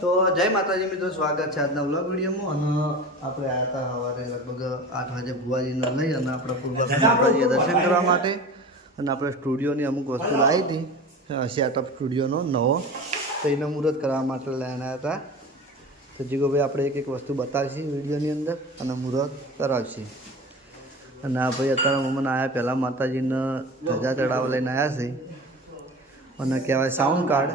તો જય માતાજી મિત્રો, સ્વાગત છે આજના વ્લોગ વિડીયોમાં. અને આપણે આવ્યા હતા સવારે લગભગ 8 વાગે ભુવાજીને લઈ અને આપણે પૂર્વજીએ દર્શન કરવા માટે. અને આપણે સ્ટુડિયોની અમુક વસ્તુ લાવી હતી, સેટઅપ સ્ટુડિયોનો નવો, તો એને મુહૂર્ત કરવા માટે લઈને આવ્યા હતા. તો જીગોભાઈ આપણે એક એક વસ્તુ બતાવીશું વિડીયોની અંદર અને મુહૂર્ત કરાવશે. અને આ ભાઈ અત્યારે મમ્મીને આવ્યા પહેલાં માતાજીને ધજા ચડાવવા લઈને આવ્યા છે. અને કહેવાય સાઉન્ડ કાર્ડ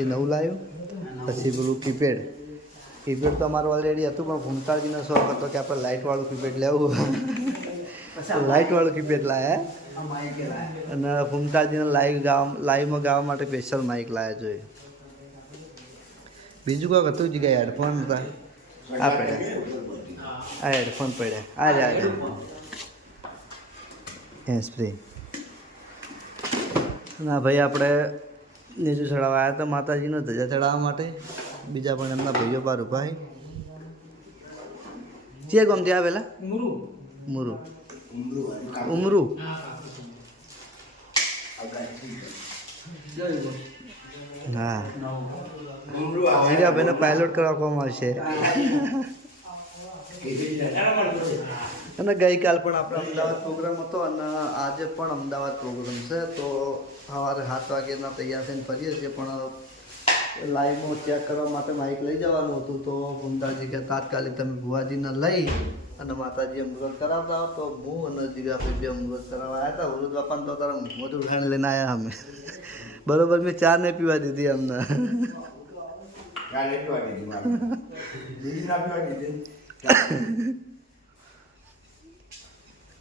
એ નવું લાવ્યું. પછી પેલું કીપેડ તો અમારું ઓલરેડી હતું, પણ ભૂમતાળજીનો શોખ હતો કે આપણે લાઇટવાળું કીપેડ લેવું. લાઇટવાળું કીપેડ લાવ્યા. અને ભૂમતાળજીને લાઈવમાં ગાવા માટે સ્પેશિયલ માઇક લાવ્યા જોઈએ. બીજું કોઈક હતું જગ્યાએ હેડફોન હતા, આ પડ્યા, આ હેડફોન પડ્યા, આ રહ્યા હેન્ડ સ્પ્રે. ના ભાઈ આપણે નીચું ચડાવવા આવ્યા હતા માતાજીનો ધજા ચડાવવા માટે. બીજા પણ એમના ભાઈઓ બાર ઉભા છે. ગમતી આ પેલા ઉમરું હા, જીગાભાઈને પાયલોટ કરવા આપવામાં આવશે. અને ગઈકાલ પણ આપણે અમદાવાદ પ્રોગ્રામ હતો અને આજે પણ અમદાવાદ પ્રોગ્રામ છે. તો સવારે 7 વાગ્યાના તૈયાર થઈને ફરીએ છીએ, પણ લાઈવમાં ચેક કરવા માટે માઇક લઈ જવાનું હતું. તો ભૂમતાજી કે તાત્કાલિક તમે ભુવાજીને લઈ અને માતાજીએ મુહૂર્ત કરાવતા હો. તો હું અને જીગાભાઈ બે મુહૂર્ત કરાવવા આવ્યા હતા. વૃદ્ધ બાપાને તો તારા મોઢું ઉઠાણી લઈને આવ્યા અમે. બરોબર, મેં ચા નહીં પીવા દીધી અમને.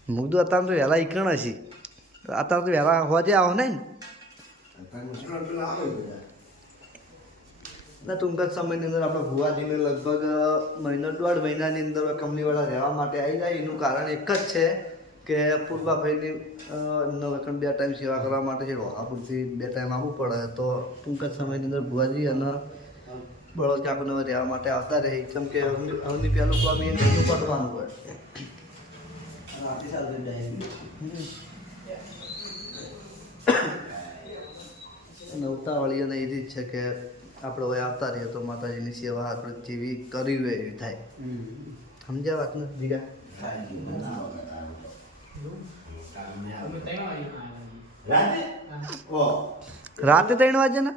મુગ્ધું અત્યારે તો વહેલા ઈકણ હશે. અત્યારે તો વહેલા હોજે આવો ને ટૂંક જ સમયની અંદર આપણે ભુવાજીને લગભગ 1.5 મહિનાની અંદર કંપનીવાળા રહેવા માટે આવી જાય. એનું કારણ એક જ છે કે પૂર્વાભાઈની 2 ટાઈમ સેવા કરવા માટે છે, રોહાપુરથી 2 ટાઈમ આવવું પડે. તો ટૂંક જ સમયની અંદર ભુવાજી અને બળદ કાકુને રહેવા માટે આવતા રહે. કેમ કે અવની પહેલું કામ એ એનું પટવાનું હોય. નવતાવાળી અને એ રીત છે કે આપણે હવે આવતા રહીએ તો માતાજીની સેવા આપણે જેવી કરવી હોય એવી થાય. સમજ્યા વાત ને બીજા? રાતે 3 વાગે ને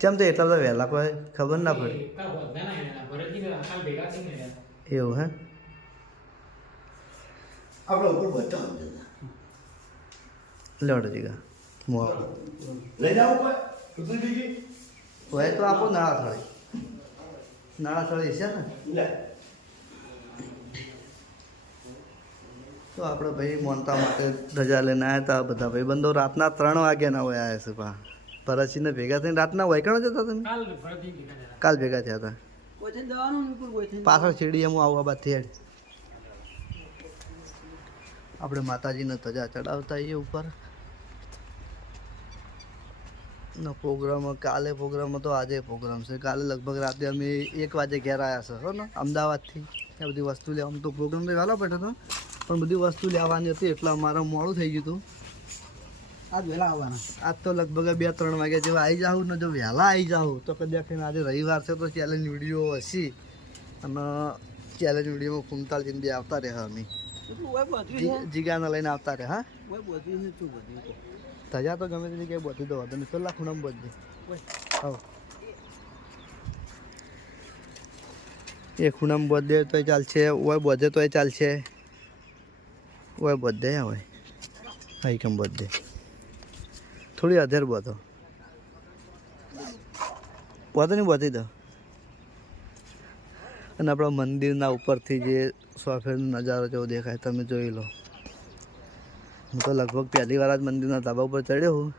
કેમ તો એટલા બધા વહેલા કોઈ ખબર ના પડે એવું હે? આપણે ઉપર બચાવ લેવડો જીગા લઈ જાવ હોય તો આપો. નાળા થળી છે ને, તો આપણે ભાઈ મોનતા માટે ધજા લઈને આવ્યા હતા. બધા ભાઈ બંધો રાતના 3 વાગ્યાના હોય આવ્યા છે. પા ભરતસિંહને ભેગા થઈને રાતના વૈકણ જતા તમે? કાલ ભેગા થયા હતા. પાછળ શેરડી એમ આવું આ બાદથી હેડ આપણે માતાજીને ધજા ચડાવતા આવીએ ઉપર. નો પ્રોગ્રામ કાલે પ્રોગ્રામ હતો, આજે પ્રોગ્રામ છે. કાલે લગભગ રાતે અમે 1 વાગે ઘેર આવ્યા છે હો ને અમદાવાદથી. એ બધી વસ્તુ લેવા, આમ તો પ્રોગ્રામ તો વહેલો બેઠો હતો, પણ બધી વસ્તુ લેવાની હતી એટલે અમારે મોડું થઈ ગયું હતું. આજ વહેલા આવવાના. આજ તો લગભગ 2-3 વાગ્યા જેવા આવી જાઉં ને. જો વહેલા આવી જાઉં તો કદાચ આજે રવિવાર છે તો ચેલેન્જ વિડીયો હશે. અને ચેલેન્જ વિડીયોમાં કુંતાલજીને બે આવતા રહે. અમે જીગાને લઈને આવતા રહે. હા, ધજા તો ગમે તે જગ્યાએ બધી દો તમે પેલા ખૂણામાં બધી એ ખૂણામાં બધે તોય ચાલશે, ઓય બધે તોય ચાલશે, ઓય બધે હોય હાઈ કેમ બધે થોડી અધેર બધો નહીં બધી દો. અને આપણા મંદિરના ઉપરથી જે સફેદ નજારો જેવો દેખાય તમે જોઈ લો. હું તો લગભગ પહેલી વાર જ મંદિરના ધાબા ઉપર ચડ્યો હું.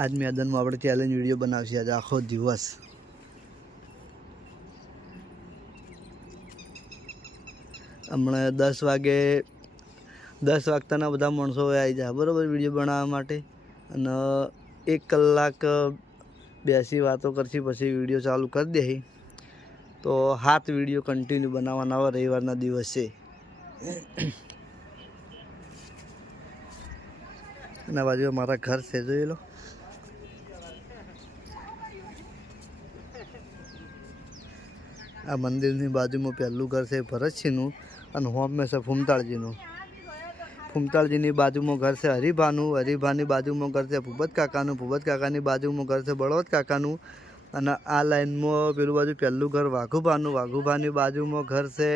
આજ મેદાનમાં આપણે ચેલેન્જ વિડીયો બનાવશે આજે આખો દિવસ. હમણાં 10 વાગતાના બધા માણસો આવી જાય બરાબર વિડીયો બનાવવા માટે. અને 1 કલાક બેસી વાતો કરશી, પછી વિડીયો ચાલુ કરી દે. તો 7 વિડીયો કન્ટિન્યુ બનાવવાના હોય રવિવારના દિવસે. એના બાજુ મારા ઘર છે, જોઈ લો. આ મંદિરની બાજુમાં પહેલું ઘર છે ભરતસિંહનું અને હોમે છે ફૂમતાળજીનું. ફૂમતાળજીની બાજુમાં ઘર છે હરિભાનું. હરિભાની બાજુમાં ઘર છે ભૂપત કાકાનું. ભૂપત કાકાની બાજુમાં ઘર છે બળવત કાકાનું. અને આ લાઈનમાં પેલું બાજુ પહેલું ઘર વાઘુભાનું. વાઘુભાની બાજુમાં ઘર છે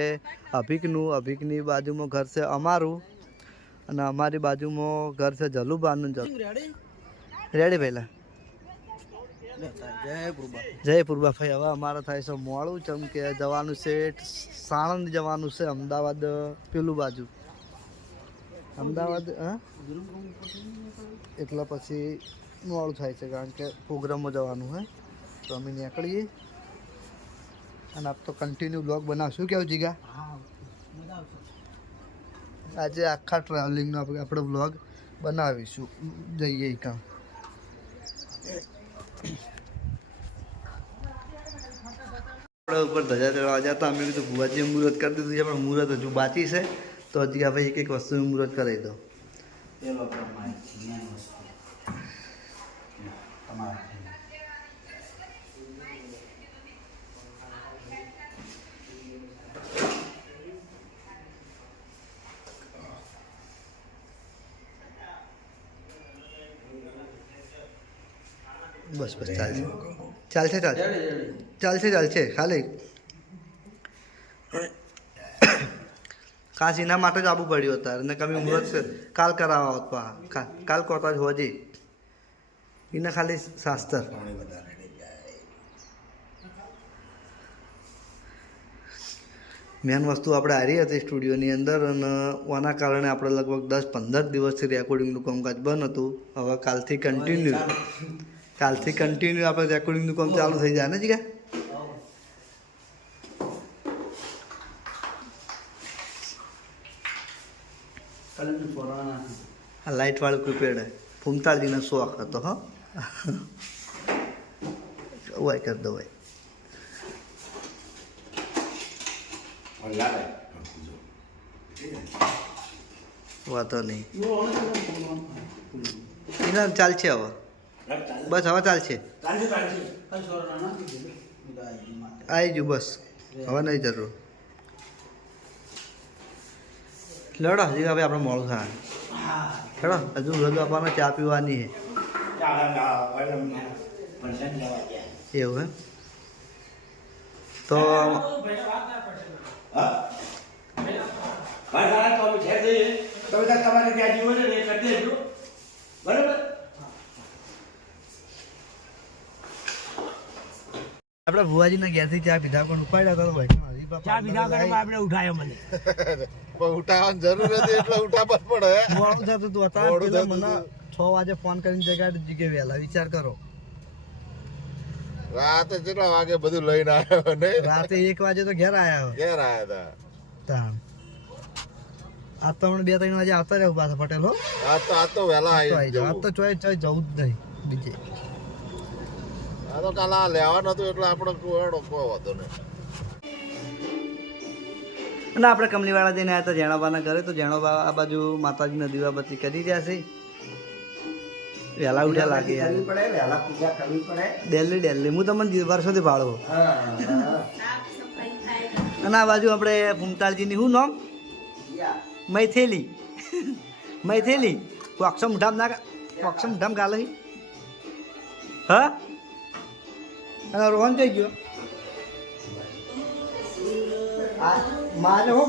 અભિકનું. અભિકની બાજુમાં ઘર છે અમારું. અને અમારી બાજુમાં ઘર છે જલુભાનું. રેડી પહેલાં જય પૂર્વાભાઈ. હવે અમારે થાય છે મોડું, ચમ કે જવાનું છે સાણંદ જવાનું છે, અમદાવાદ પેલું બાજુ અમદાવાદ. હા, એટલે પછી મોડું થાય છે કારણ કે પ્રોગ્રામમાં જવાનું હોય. તો અમે નીકળીએ અને આપ તો કન્ટિન્યુ બ્લોગ બનાવશું. કેવું જીગા? આજે આખા ટ્રાવેલિંગનો આપણે બ્લોગ બનાવીશું. જઈએ કામ આપણે ઉપર ધજા ચડવા જતા. અમે કીધું ભુવાજીએ મુહૂર્ત કરી દીધું છે, પણ મુહૂર્ત હજુ બાકી છે. તો હજી ભાઈ એક વસ્તુનું મુહૂર્ત કરાવી દો. બસ બસ ચાલશે ચાલશે ચાલશે ચાલશે ચાલશે. ખાલી ખાસ એના માટે જ આવવું પડ્યું અત્યારે. અને કમી મુહૂર્ત કાલ કરાવવા હોત કાલ કોતા જ હોજી એને ખાલી શાસ્ત્ર. મેન વસ્તુ આપણે હારી હતી સ્ટુડિયોની અંદર, અને આના કારણે આપણે લગભગ 10-15 દિવસથી રેકોર્ડિંગનું કામકાજ બંધ હતું. હવે કાલથી કન્ટિન્યુ આપણે રેકોર્ડિંગનું કામ ચાલુ થઈ જાય ને જીગા? આ લાઇટ વાળું પ્રિપેર્ડ હે. ફૂમતાળજીનો શોખ હતો. હા, વાય કરી દો ભાઈ. વાતો નહીં, એના ચાલશે હવે. બસ હવે ચાલશે. આવી ગયું બસ, હવે નહીં જરૂર. લડો હજી હવે આપણે મોડું થાય. ચલો હજુ રજૂ આપવાનો ચા પીવાની છે એવું હે. તો આપણે ભુવાજીના ઘેરથી ચા પીધા પણ ઉપાડ્યા હતા. ચા પીધા આપણે ઉઠાયો મને ઉઠાવવાની જરૂર હતી એટલે ઉઠાવવા પડે. મોડું થતું હતું અત્યારે મને 6 વાગે ફોન કરીને જગાડી દીધી વહેલા. વિચાર કરો, રાતે કેટલા વાગે બધું લઈને આવ્યો ને? રાતે 1 વાગે તો ઘેર આવ્યા હતા. આ તો હમણાં 2-3 વાગે આવતા રહેવું પાછા પટેલ. હો આ તો વહેલા આવી જાવ. આ તો ચોય જવું જ નહીં બીજે. આ તો કાલ આ લેવાનું હતું એટલે આપણે કોઈ વાંધો નહીં. અને આપણે કમલીવાળા જઈને આવ્યા હતા જેણાબાના ઘરે. તો જેણાબા આ બાજુ માતાજીના દીવાબત્તી કરી રહ્યા છે. વહેલા ઉઠ્યા લાગે ડેલી હું તમને વર્ષોથી ભાળું. અને આ બાજુ આપણે ફૂમતાળજીની શું નામ? મૈથેલી અક્ષમ ઢામ ગાલે. હા, અને રોહન થઈ ગયો. માર્યો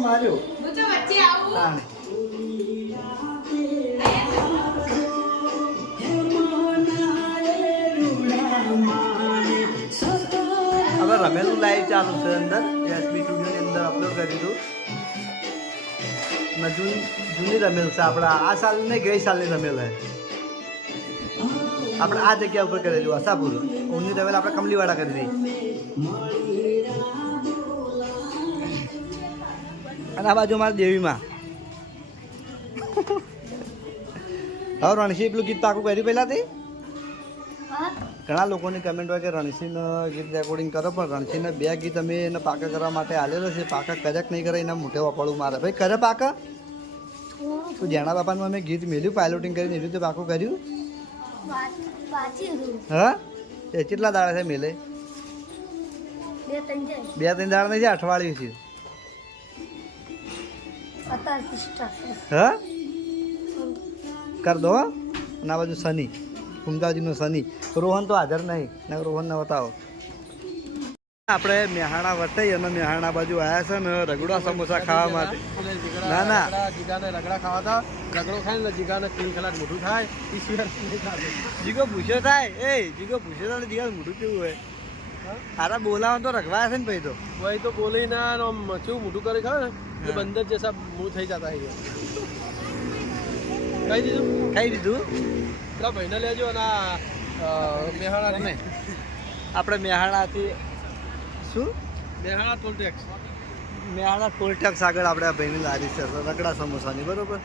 હવે રમેલું લાઈવ ચાલુ છે અંદર. એસબી સ્ટુડિયોની અંદર અપલોડ કરી દીધું. જૂની રમેલ છે આપણે. આ સાલની નહીં, ગઈ સાલની રમેલ હે. આપણે આ જગ્યા ઉપર કરેલું આશાપુર. ઊની રમેલ આપણે કમલીવાળા કરી દઈ. અને આ બાજુ અમારા દેવીમાં હવે રણસી પેલું ગીત પાકું કર્યું પહેલાંથી. ઘણા લોકોની કમેન્ટ હોય કે રણસિંહ ગીત રેકોર્ડિંગ કરો, પણ રણસિંહને 2 ગીત અમે એને પાકા કરવા માટે આલેલો છે. પાકા કર્યા કે નહીં કરે એના મોઢે વપાડું મારે. ભાઈ કરે પાકા? તું જેણા બાપાનું અમે ગીત મેલ્યું પાયલોટિંગ કરીને એવી રીતે પાકું કર્યું? હા, એ કેટલા દાડા છે મેલે? 2-3 દાડા નહીં છે, અઠવાડિયું છે. હા, કર દો. અને આ બાજુ શનિ, કુમદાજીનો શનિ. રોહન તો હાજર નહીં, ના રોહનને બતાવો. આપણે મેહાણા વટાઈ અને મેહાણા બાજુ આવ્યા છે ને રગડા સમોસા ખાવા માટે. ના ના, જીગાને રગડા ખાવા હતા. રગડો ખાય ને જીગાને 3 કલાક મોઢું થાય. ઈ સિવાય નહીં ખાતું. જીગો ભૂસ્યો થાય. જીગો ભૂસ્યો થાય ને જીગા મોઢું કેવું હોય? અરે બોલાવો તો રખવાયા છે ને ભાઈ તો. વही तो बोले ना आम केवं मोटू करे खा ना ये बंदर जैसा मुंह થઈ जाता है ये કઈ દીધું પેલા ભાઈને લેજો અને મેહાણા ને આપણે મેહાણાથી શું મેહાણા ટોલ ટેક્સ મેહાણા ટોલ ટેક્સ આગળ આપણે આ ભાઈની લારી છે રગડા સમોસાની, બરોબર?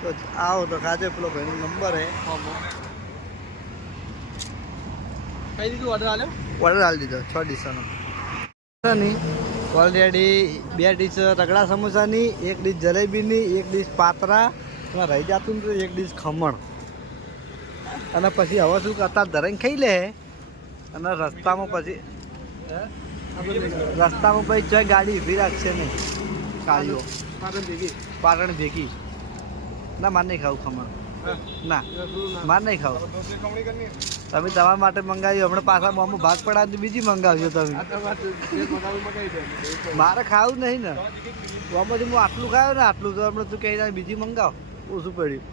તો આવો તો ખાજે. પેલો ભાઈનો નંબર હે, કઈ દીધું ઓર્ડર આલ્યો? ઓર્ડર આપી દીધો 6 ડીશનો. ઓલરેડી 2 ડીશ રગડા સમોસાની, 1 ડીશ જલેબીની, 1 ડીશ પાતરા, એમાં રહી જતું ને 1 ડીશ ખમણ. અને પછી હવે શું કરતા ધરાઈને ખાઈ લે. અને રસ્તામાં પછી જોઈ ગાડી ઊભી રાખશે નહીં. ગાડીઓ પાટણ ભેગી. ના, માર નહીં ખાવું ખમણ. ના, માર નહીં ખાવું. તમે તમારા માટે મંગાવ્યું, હમણાં પાછા મોંમાં ભાગ પડાવે તો બીજી મંગાવજો તમે. મારે ખાવું નહીં ને. આમાંથી હું આટલું ખાયો ને આટલું, તો હમણાં તું કહી બીજી મંગાવ. ઓછું પડ્યું.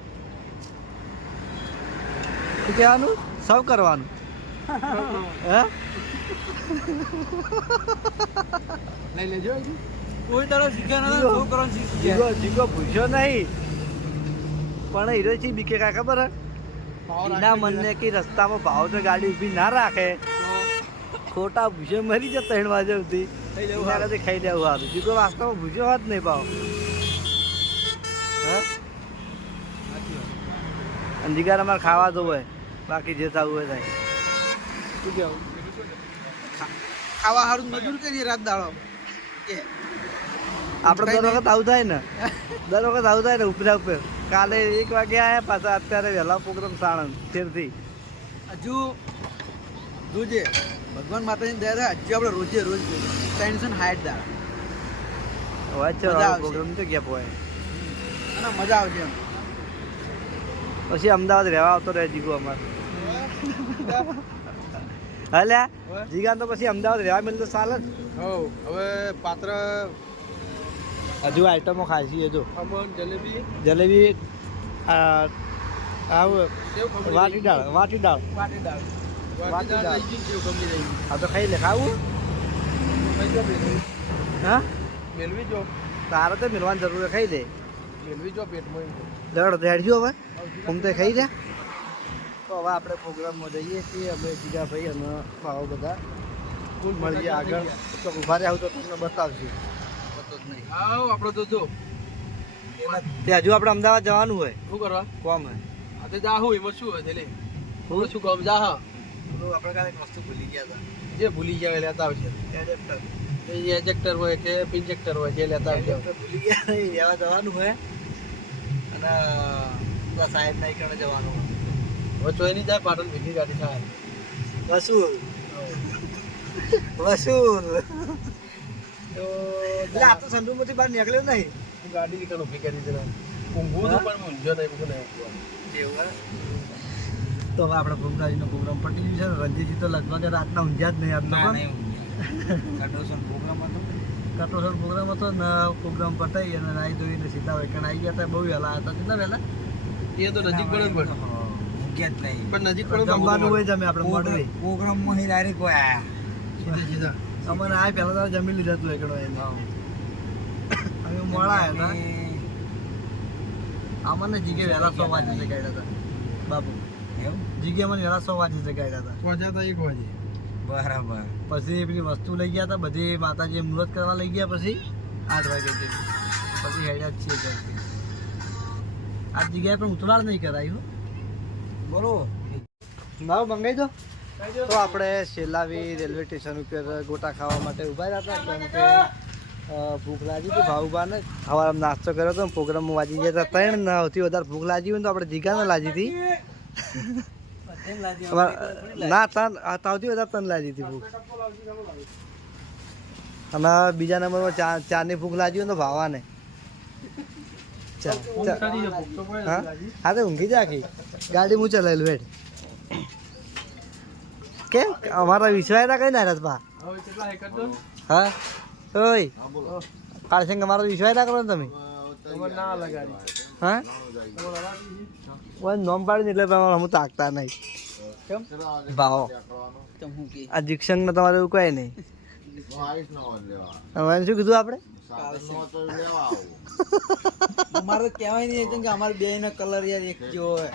શું કહેવાનું? સૌ કરવાનું. હે, લઈ લેજો. કોઈ તારા શીખ્યા ના શું કરવાનું શીખ જીગો ભૂસ્યો નહીં, પણ હીરો છે બીકે કા ખબર હે? એના મનને કે રસ્તામાં ભાવ તો ગાડી ઊભી ના રાખે, ખોટા ભૂસે મરી જાય 3 વાગે સુધી. ખાઈ દેવું સારું. જીગો વાસ્તવમાં ભૂસ્યો હોત નહીં ભાવ. હા, અને જીગાર અમારે ખાવા તો હોય, બાકી જે થવું હોય થાય. શું કહેવું? ખાવા સારું મજૂર કરીએ રાત દાડો. આપણે દર વખત આવું થાય ને, ઉપરા ઉપર. કાલે 1 વાગે આવ્યા, પાછા અત્યારે વહેલા પ્રોગ્રામ સાણંદ શેરથી. હજુ જોજે ભગવાન માતાની દયા થાય. હજુ આપણે રોજ 360 દાડા હોય છે પ્રોગ્રામ તો ગયા પોય. અને મજા આવશે એમ. પછી અમદાવાદ રહેવા આવતો રહે જીગો અમારે. હલ્યા જીગા તો પછી અમદાવાદ રહેવા મળે તો ચાલે જ. હવે પાત્ર હજુ આઈટમો ખાસી હજુ ખમણ જલેબી વાટી દાળ હા તો ખાઈ લે. ખાવું? હા, મેળવી જો તારે તો મેળવાની જરૂર ખાઈ લે. મેળવી જો પેટમાં રેડજો હવે હું તો ખાઈ જા. તો હવે આપણે પ્રોગ્રામમાં જઈએ છીએ અમે બીજા ભાઈ અને ભાવ બધા મળીએ આગળ. તો ઉભા રહે આવું તો તમને બતાવશું. આવો આપણે તો જો તે હજુ આપણે અમદાવાદ જવાનું હોય. શું કરવા? કોમ હે. આ તો જાહું એમાં શું હોય એટલે શું કામ જા. આપણે કાલે વસ્તુ ભૂલી ગયા હતા. જે ભૂલી ગયા એ લેતા આવશે. એજેક્ટર હોય કે પિન્જેક્ટર હોય જે લેતા આવશે. ભૂલી ગયા નહીં, લેવા જવાનું હોય. અને સાહેબ નાઈ કરીને જવાનું હોય. હવે ચોઈ નહીં જાય, પાટણ ભેગી ગાડી થાય. વસૂલ તો એટલે આ તો સંડુમાંથી બહાર નીકળ્યો નહીં. હું ગાડી નીકળ ઉભી કરી દીધા. ઊંઘું છું પણ ઊંઝો નહીં મૂકું નહીં. તો હવે આપણે ભૂમરાજીનો પ્રોગ્રામ પટી ગયો છે. રણજીતજી તો લગભગ રાતના ઊંઝ્યા જ નહીં. આજનો કટોસર પ્રોગ્રામ હતો ને. પ્રોગ્રામ પતાવી અને નાહી ધોઈને સીધા વેકણ આવી ગયા હતા. બહુ વહેલા હતા. કેટલા વહેલા? એ તો નજીક પડે ને પણ નજીક પડે જમવાનું હોય જમે આપણે મોડવે પ્રોગ્રામમાં હી ડાયરેક્ટ કોઈ આયા સીધા અમને આ પહેલા તો જમી લીધા હતું એકડો એને. અમે મોડા આવ્યા હતા. અમને જીગે વહેલા 100 વાગે જગાડ્યા હતા બાપુ. એવું જીગે અમને વહેલા 100 વાગે જગાડ્યા હતા. પહોંચ્યા હતા 1 વાગે. બરાબર. પછી પેલી વસ્તુ લઈ ગયા હતા બધી. માતાજી મુહૂર્ત કરવા લઈ ગયા. પછી 8 વાગે પછી હેડ્યા જ છીએ ઘરથી. આ જગ્યાએ પણ ઉતરાળ નહીં કરાયું. બોલો મારું મંગાવી દો. તો આપણે સેલાવી રેલવે સ્ટેશન ઉપર ગોટા ખાવા માટે ઊભા રહ્યા હતા કેમ કે ભૂખ લાગી હતી ભાવુભાને સવારે નાસ્તો કર્યો હતો પ્રોગ્રામમાં વાજી ગયા હતા 3 સૌથી વધારે ભૂખ લાગી હોય તો આપણે જીગાને લાગી હતી ના સૌથી વધારે 3 લાગી હતી ભૂખ અને બીજા નંબરમાં ચારની ભૂખ લાગી હોય તો ભાવાને હા તો ઊંઘી જ આખી ગાડી હું ચલાવેલું બેઠ કેમ અમારા વિશ્વાસ કઈ ના રસભા હા ઓય કાળસિંગ અમારો વિશ્વાસ ના કરો ને તમે હા નોમ પાડી એટલે હું તાકતા નહીં ભાવો આ જીક્ષણ ને તમારે એવું કઈ નહીં અમારે શું કીધું આપણે અમારે કહેવાય નહીં કે અમારે બે નો કલર યાર એક જેવો હોય